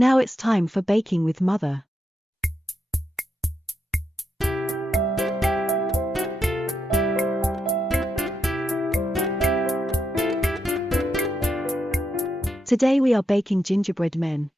Now it's time for baking with Mother. Today we are baking gingerbread men.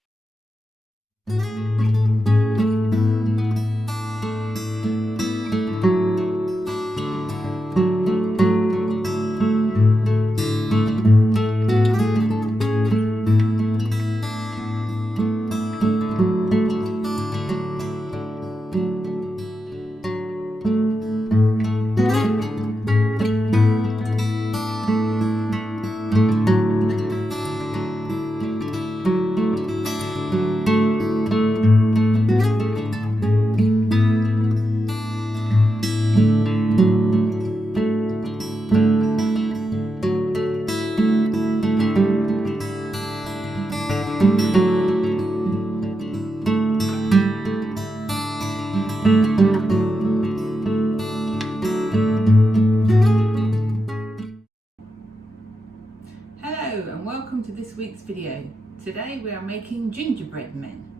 Hello and welcome to this week's video. Today we are making gingerbread men.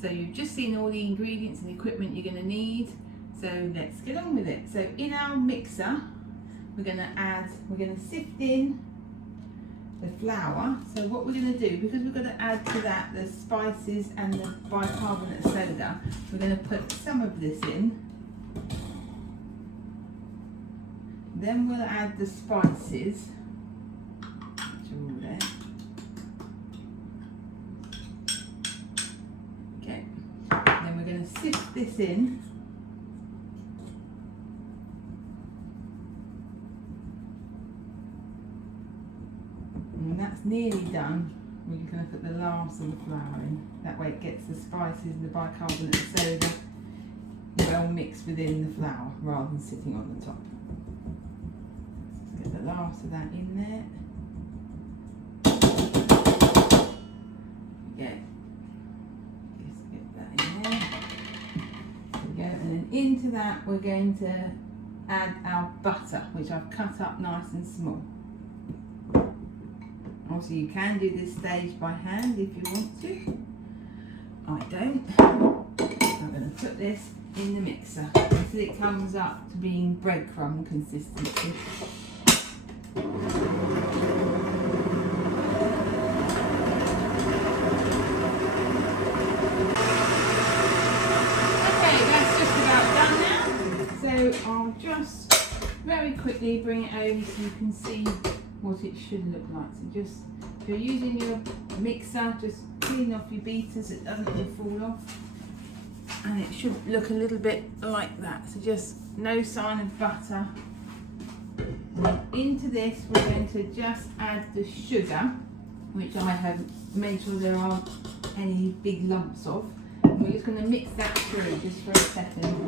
So you've just seen all the ingredients and equipment you're going to need. So let's get on with it. So in our mixer we're going to sift in the flour. So what we're going to do, because we're going to add to that the spices and the bicarbonate soda, we're going to put some of this in. Then we'll add the spices. All there. Okay, then we're going to sift this in. And when that's nearly done, we're going to put the last of the flour in. That way it gets the spices and the bicarbonate soda well mixed within the flour rather than sitting on the top. Let's get the last of that in there. Just get that in there. There we go. And then into that we're going to add our butter, which I've cut up nice and small. Also you can do this stage by hand if you want to. I don't. I'm going to put this in the mixer until it comes up to being breadcrumb consistency. So I'll just very quickly bring it over so you can see what it should look like. So just, if you're using your mixer, just clean off your beaters so it doesn't all fall off. And it should look a little bit like that. So just no sign of butter. And into this we're going to just add the sugar, which I have made sure there aren't any big lumps of. And we're just going to mix that through just for a second.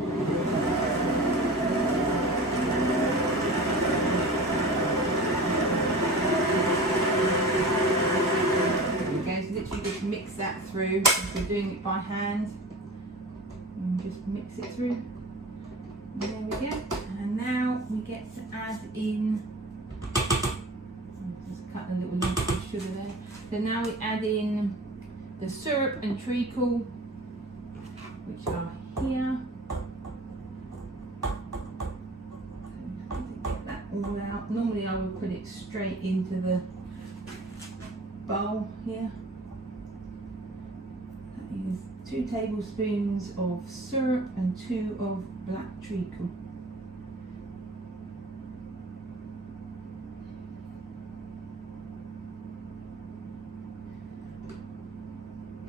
Mix that through. If we're doing it by hand, and just mix it through. And there we go. And now we get to add in, just cut a little lump of sugar there. So now we add in the syrup and treacle, which are here. So get that all out. Normally I would put it straight into the bowl here. Is 2 tablespoons of syrup and 2 of black treacle.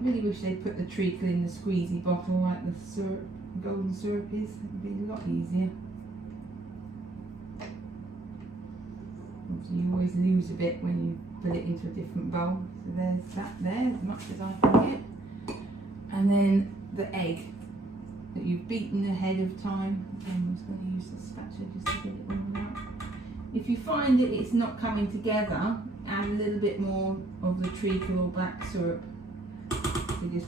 Really wish they'd put the treacle in the squeezy bottle like the syrup, golden syrup is. It would be a lot easier. Obviously you always lose a bit when you put it into a different bowl. So there's that there, as much as I can get. And then the egg that you've beaten ahead of time. Again, I'm just going to use the spatula just to get it all out. If you find that it's not coming together, add a little bit more of the treacle or black syrup to just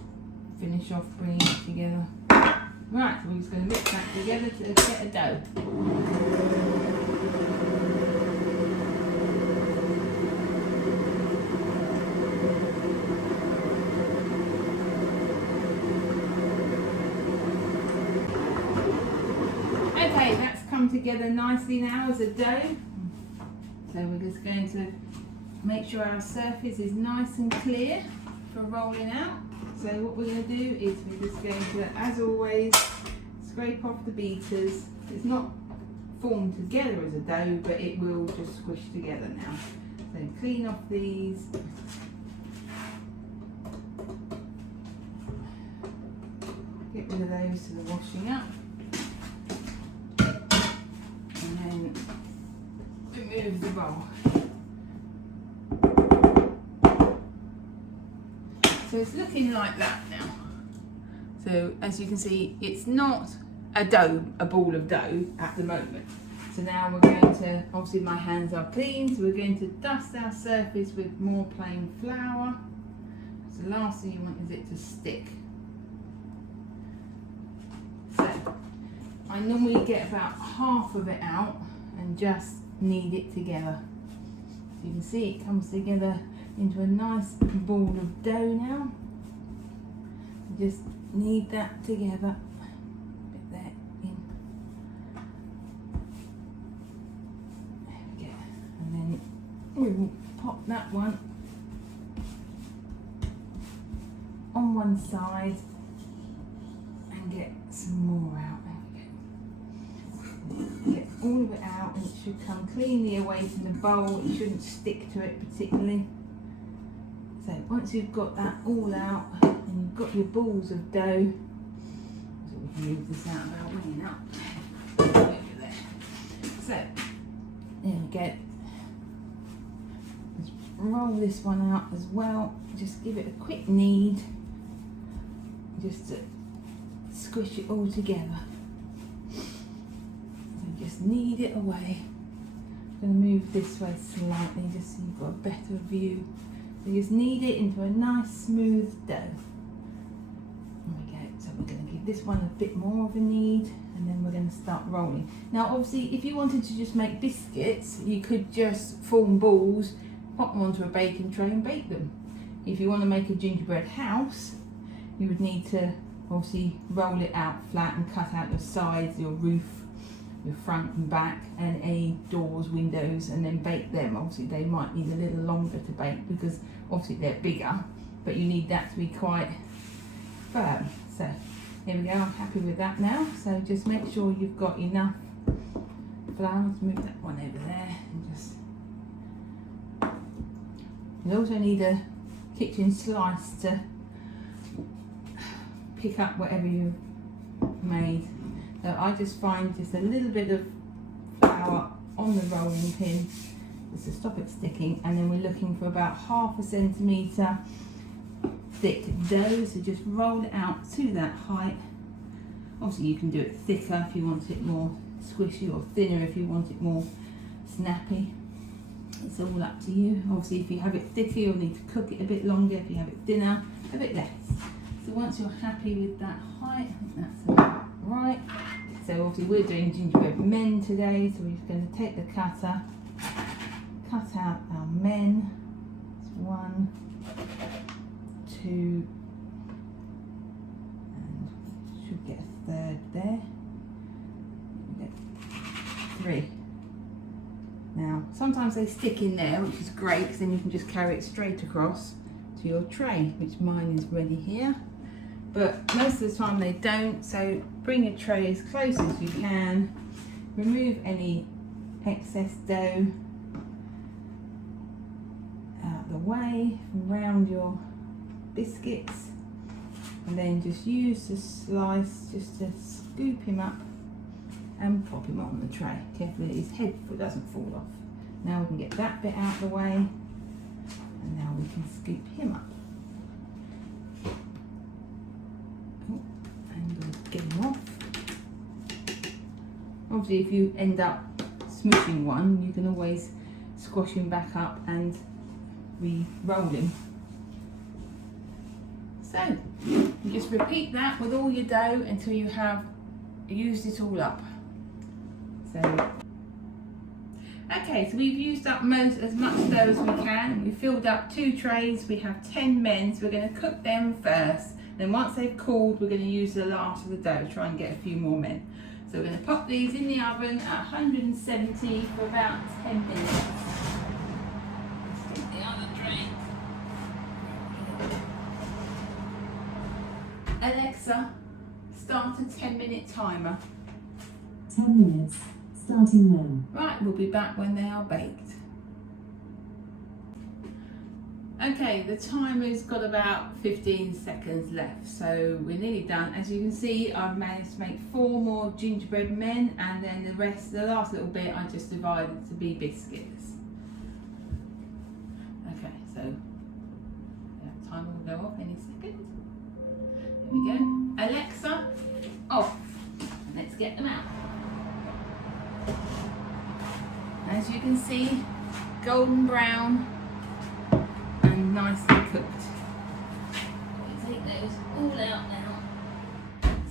finish off bringing it together. Right, so we're just going to mix that together to get a dough. together nicely now as a dough. So we're just going to make sure our surface is nice and clear for rolling out. So what we're going to do is we're just going to, as always, scrape off the beaters. It's not formed together as a dough, but it will just squish together now. So clean off these. Get rid of those to the washing up. And then remove the bowl. So it's looking like that now. So as you can see, it's not a ball of dough at the moment. So now we're going to, obviously my hands are clean, so we're going to dust our surface with more plain flour. So the last thing you want is it to stick. So I normally get about half of it out and just knead it together. So you can see it comes together into a nice ball of dough now. Just knead that together. Bit there in. There we go. And then we will pop that one on one side and get some more out. There we go. Get all of it out and it should come cleanly away from the bowl. It shouldn't stick to it particularly. So once you've got that all out and you've got your balls of dough, so we can move this out of our way now. Over there. So there we go. Let's roll this one out as well. Just give it a quick knead, just to squish it all together. So just knead it away. I'm going to move this way slightly just so you've got a better view. So you just knead it into a nice smooth dough. There we go. So we're going to give this one a bit more of a knead and then we're going to start rolling. Now obviously if you wanted to just make biscuits, you could just form balls, pop them onto a baking tray and bake them. If you want to make a gingerbread house, you would need to obviously roll it out flat and cut out your sides, your roof, your front and back, and any doors, windows, and then bake them. Obviously they might need a little longer to bake because obviously they're bigger, but you need that to be quite firm. So here we go, I'm happy with that now. So just make sure you've got enough flour. Let's move that one over there and just, you also need a kitchen slice to pick up whatever you've made. So I just find just a little bit of flour on the rolling pin just to stop it sticking, and then we're looking for about 1/2 centimetre thick dough, so just roll it out to that height. Obviously you can do it thicker if you want it more squishy, or thinner if you want it more snappy. It's all up to you. Obviously if you have it thicker you'll need to cook it a bit longer, if you have it thinner a bit less. So once you're happy with that height, I think that's about right. So obviously we're doing gingerbread men today, so we're just going to take the cutter, cut out our men. It's 1, 2, and should get a third there. 3. Now sometimes they stick in there, which is great because then you can just carry it straight across to your tray, which mine is ready here. But most of the time they don't, so bring your tray as close as you can, remove any excess dough out of the way from around your biscuits, and then just use the slice just to scoop him up and pop him on the tray. Carefully his head doesn't fall off. Now we can get that bit out of the way, and now we can scoop him up. Get them off. Obviously if you end up smooshing one, you can always squash him back up and re-roll him. So you just repeat that with all your dough until you have used it all up. So okay, so we've used up as much dough as we can. We filled up 2 trays. We have 10 men, so we're going to cook them first. Then once they've cooled, we're going to use the last of the dough, try and get a few more men. So we're going to pop these in the oven at 170 for about 10 minutes. Let's get the other tray. Alexa, start a 10-minute timer. 10 minutes, starting now. Right, we'll be back when they are baked. Okay, the timer's got about 15 seconds left, so we're nearly done. As you can see, I've managed to make 4 more gingerbread men, and then the last little bit I just divided to be biscuits. Okay, so that timer will go off any second. There we go. Alexa, off. Let's get them out. As you can see, golden brown and nicely cooked. We take those all out now.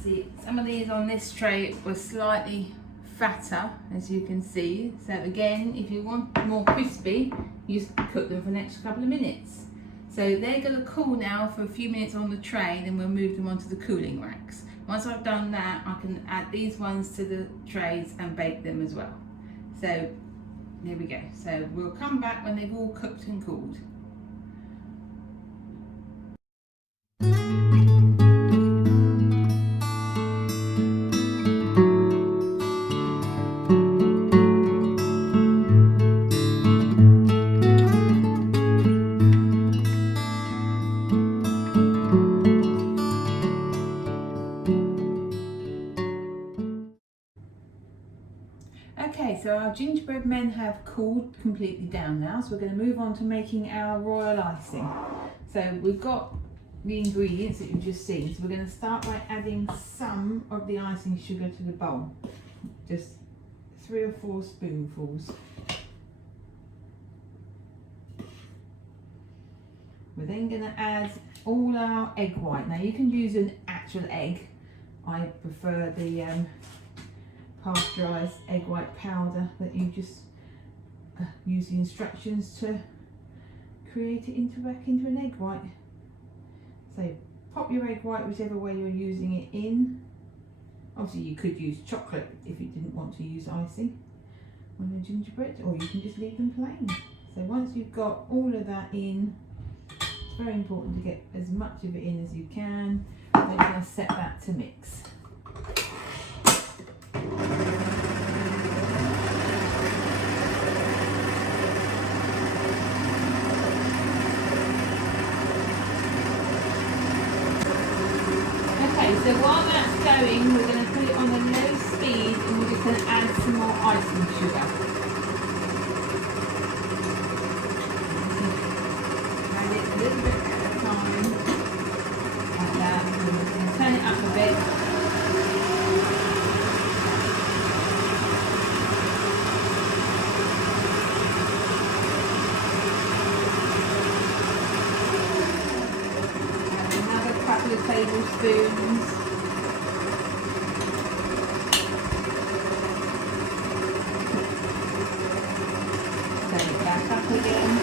See, some of these on this tray were slightly fatter, as you can see. So again, if you want more crispy, you just cook them for the next couple of minutes. So they're going to cool now for a few minutes on the tray, then we'll move them onto the cooling racks. Once I've done that, I can add these ones to the trays and bake them as well. So there we go. So we'll come back when they've all cooked and cooled. Okay, so our gingerbread men have cooled completely down now, so we're going to move on to making our royal icing. So we've got the ingredients that you've just seen, so we're going to start by adding some of the icing sugar to the bowl, just 3 or 4 spoonfuls. We're then going to add all our egg white. Now you can use an actual egg. I prefer the pasteurised egg white powder that you just use the instructions to create it back into an egg white. So pop your egg white whichever way you're using it in. Obviously you could use chocolate if you didn't want to use icing on your gingerbread, or you can just leave them plain. So once you've got all of that in, it's very important to get as much of it in as you can. Then you're going to set that to mix. So while that's going, we're going to put it on a low speed and we're just going to add some more icing sugar. Add it a little bit at a time, like that. And we're going to turn it up a bit. Add another couple of tablespoons. Again.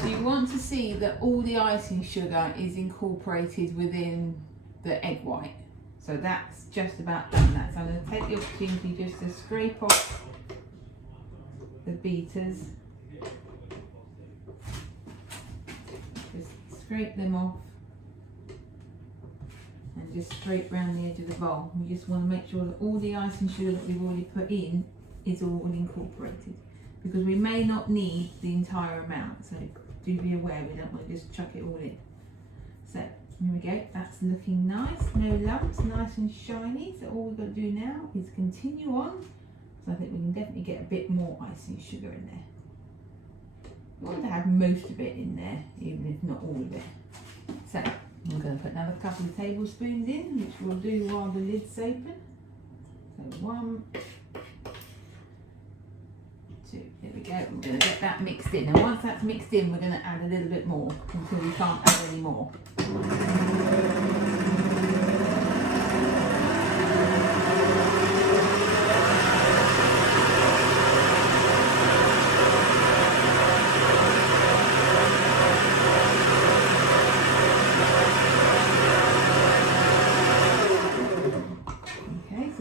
So you want to see that all the icing sugar is incorporated within the egg white. So that's just about done that. So I'm going to take the opportunity just to scrape off the beaters. Just scrape them off and just scrape around the edge of the bowl. We just want to make sure that all the icing sugar that we've already put in is all incorporated, because we may not need the entire amount. So do be aware, we don't want to just chuck it all in. So here we go, that's looking nice, no lumps, nice and shiny. So all we've got to do now is continue on. So I think we can definitely get a bit more icing sugar in there. We want to have most of it in there, even if not all of it. So I'm going to put another couple of tablespoons in, which we'll do while the lid's open. So 1, 2, there we go. We're going to get that mixed in. And once that's mixed in, we're going to add a little bit more until we can't add any more.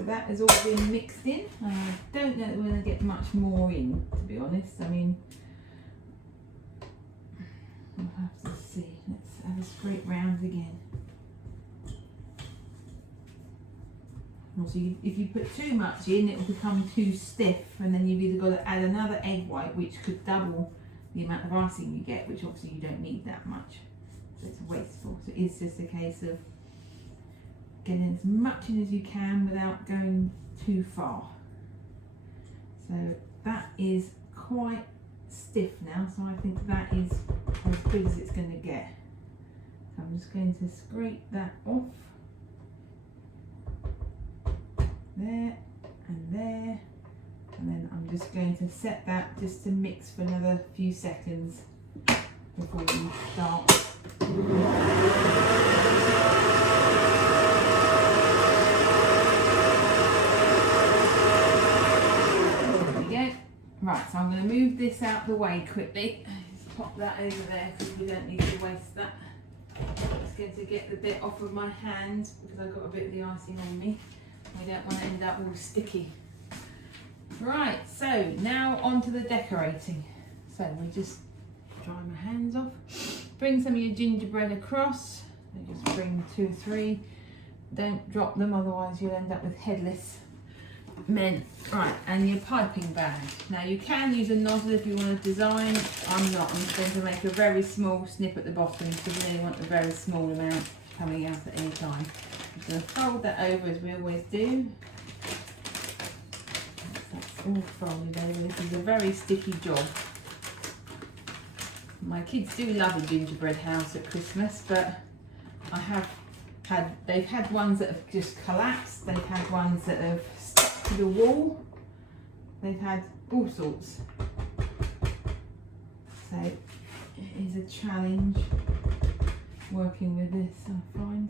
That has all been mixed in. I don't know that we're going to get much more in, to be honest. I mean, we'll have to see. Let's have a scrape round again. Also, if you put too much in, it will become too stiff, and then you've either got to add another egg white, which could double the amount of icing you get, which obviously you don't need that much. So it's wasteful. So it's just a case of getting as much in as you can without going too far. So that is quite stiff now, so I think that is as good as it's going to get. So I'm just going to scrape that off. There and there. And then I'm just going to set that just to mix for another few seconds before we start. Right, so I'm going to move this out the way quickly. Just pop that over there because we don't need to waste that. I'm just going to get the bit off of my hand because I've got a bit of the icing on me. We don't want to end up all sticky. Right, so now on to the decorating. So we just dry my hands off. Bring some of your gingerbread across. So just bring 2 or 3. Don't drop them, otherwise you'll end up with headless men. Right, and your piping bag. Now you can use a nozzle if you want to design. I'm not. I'm just going to make a very small snip at the bottom because we only want a very small amount coming out at any time. I'm going to fold that over as we always do. That's all folded over. This is a very sticky job. My kids do love a gingerbread house at Christmas, but they've had ones that have just collapsed. They've had ones that have to the wall. They've had all sorts. So it is a challenge working with this, I find.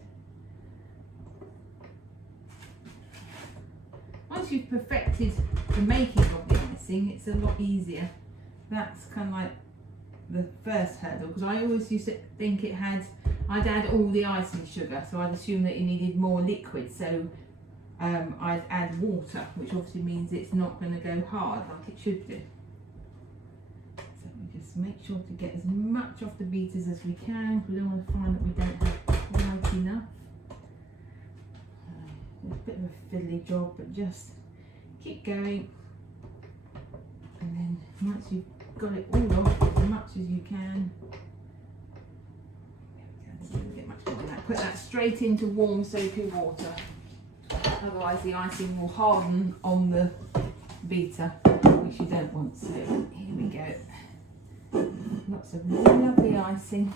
Once you've perfected the making of the icing, it's a lot easier. That's kind of like the first hurdle, because I always used to think I'd add all the icing sugar, so I'd assume that you needed more liquid. So I'd add water, which obviously means it's not going to go hard like it should do. So we just make sure to get as much off the beaters as we can. We don't want to find that we don't have quite enough. It's a bit of a fiddly job, but just keep going. And then once you've got it all off as much as you can, don't get much more than that. Put that straight into warm soapy water. Otherwise the icing will harden on the beater, which you don't want. So here we go. Lots of lovely icing.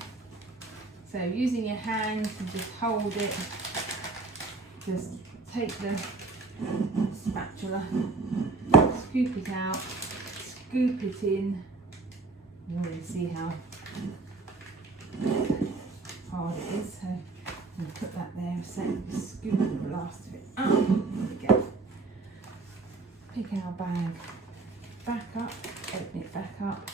So using your hand to just hold it, just take the spatula, scoop it out, scoop it in. You already see how hard it is. So I'm going to put that there a sec, scoop the last of it up. There we go. Pick our bag back up, open it back up,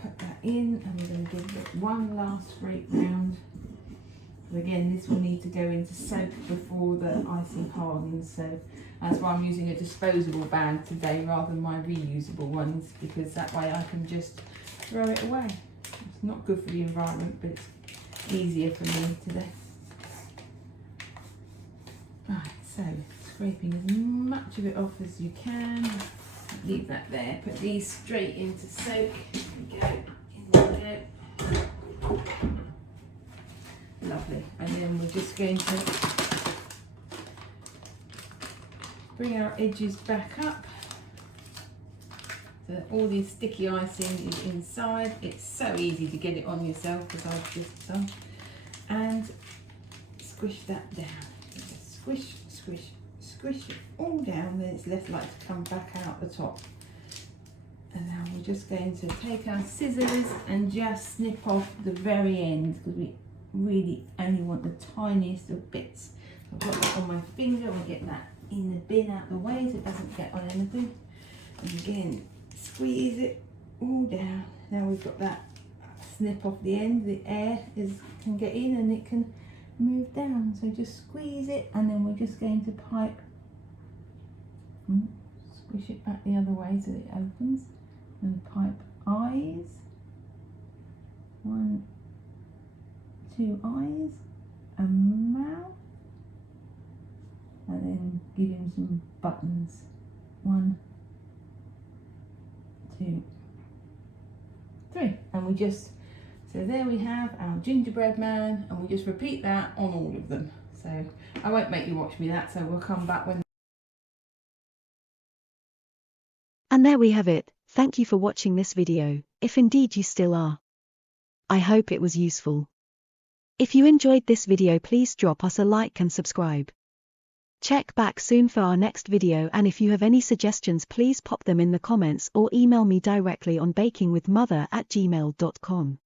put that in, and we're going to give it one last scrape round. So again, this will need to go into soak before the icing hardens, so that's why I'm using a disposable bag today rather than my reusable ones, because that way I can just throw it away. It's not good for the environment, but it's easier for me today. Right, so scraping as much of it off as you can. Leave that there. Put these straight into soak. Here we go. In we go. Lovely. And then we're just going to bring our edges back up. So all this sticky icing is inside. It's so easy to get it on yourself, as I've just done. And squish that down. Just squish, squish, squish it all down, then it's less likely to come back out the top. And now we're just going to take our scissors and just snip off the very end, because we really only want the tiniest of bits. I've got that on my finger. We'll get that in the bin out the way so it doesn't get on anything. And again, squeeze it all down. Now we've got that snip off the end. The air can get in and it can move down. So just squeeze it, and then we're just going to pipe. Squish it back the other way so it opens. And pipe eyes. 1, 2 eyes. A mouth. And then give him some buttons. 1, 2, 3. And we just, so there we have our gingerbread man, and we just repeat that on all of them. So I won't make you watch me that, so we'll come back when. And there we have it. Thank you for watching this video, if indeed you still are. I hope it was useful. If you enjoyed this video, please drop us a like and subscribe. Check back soon for our next video, and if you have any suggestions, please pop them in the comments or email me directly on bakingwithmother@gmail.com.